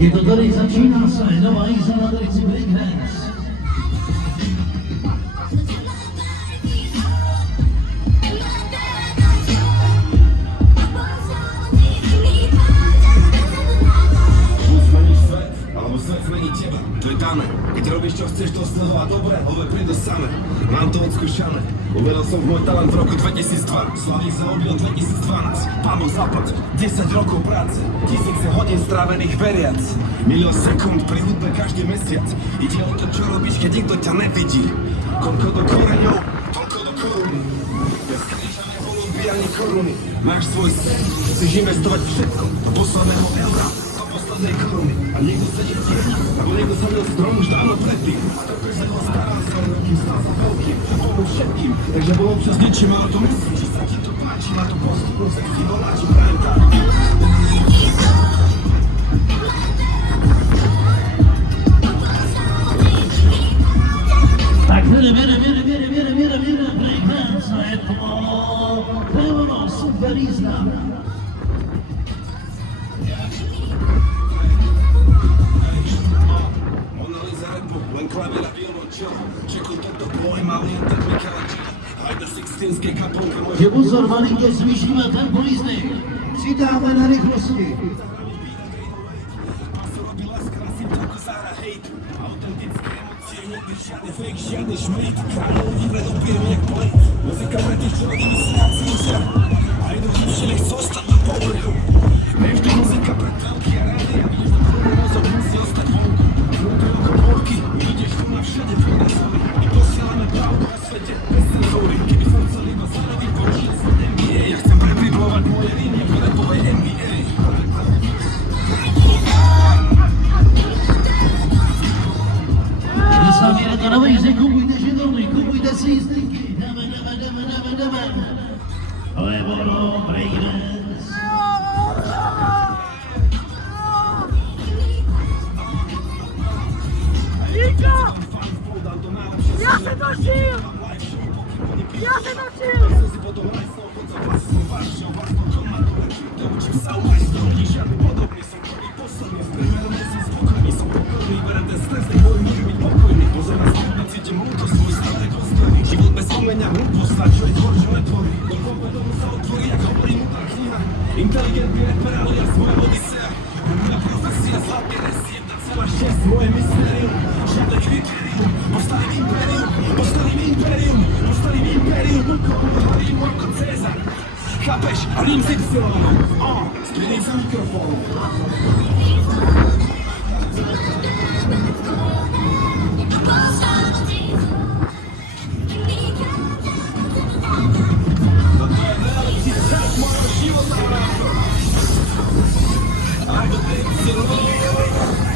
Je to tady, začíná se, nová jízda na tady si breakdance. Svet zmení teba, to je dané. Keď robíš čo chceš, to z toho a dobre, ove príde samé. Mám to odskúšané, uvedol som v môj talent v roku 2002. Slavík sa odbil 2012, Pán Boh zaplať 10 rokov práce, tisíce hodín strávených veriac, milión sekúnd pri hudbe každý mesiac. Ide o to, čo robíš, keď nikto ťa nevidí. Koľko do koreňov, toľko do koruny. Bez kríža nepolúbi ani koruny. Máš svoj sen, chceš investovať všetko do posledného eura. Koruny. A niekto sedí v tieni, alebo niekto sa byl strom už dávno predtým. A to každý ho staral sa, kým stal sa veľkým, pomôž všetkým. Takže bolo občas ničím, ale to myslím, či sa ti to páči, má to postupu, sa ti doláči prajta. Tak viene, breakdance, a je to ono, super jízda. Len klavira violončel, čekol toto boj, mal jen tak Michelangelo. Hajda Sixtínskej kapelke môj... Je pozor, malinko zvýšíme tempo jízdy. Přidáme na rychlosti. Paso robí láska, nosím toľko zára hejt. Autentické emócie, nikdy žiadne fake, žiadne šmejt. Kráľov vývred opijem jak plejt. Muzika pre tých, čo rodí mysliaci sa. Aj do hýbšie nechcú ostať na povrchu. Nevždy muzika pre telky a rádia. Mozog musí ostať vonku. Vnútri oko porky, ideš tu na všade prínazory. My posielame pravdu o svete bez cenzory. Keby som chcel iba zároviť použiť svoj NBA. Ja chcem prepribovať moje línie v rapovej NBA. Vy sa vierete na vejze, kupujte židovny, kupujte si jízdenky. Dáme. To je ono, breakdance. Ja se točil! Ja se točil! Učím sa u majstrovní, žiadny podobný, som prvý posledný, s primerom som spokojný, som pokorný, berem ten stres, nech môj môže byť pokojný. Pozor na stupne, cítim múto, svoj stav nekonstantný, život bez umenia, hlúposť, čo je tvor, čo netvorí. Do povedomu sa otvorí, ako hovorí múdra kniha. Inteligentný reper, ale ja svoja odisea. Moja profesia, zlatý res, 1,6, moje mystérium, žiadne kritérium. Postavím impérium, hovorím ako Cezar. Chápeš? A Rím si vsilom, spredej za mikrofón. Toto je reality check mojho života. I believe in love.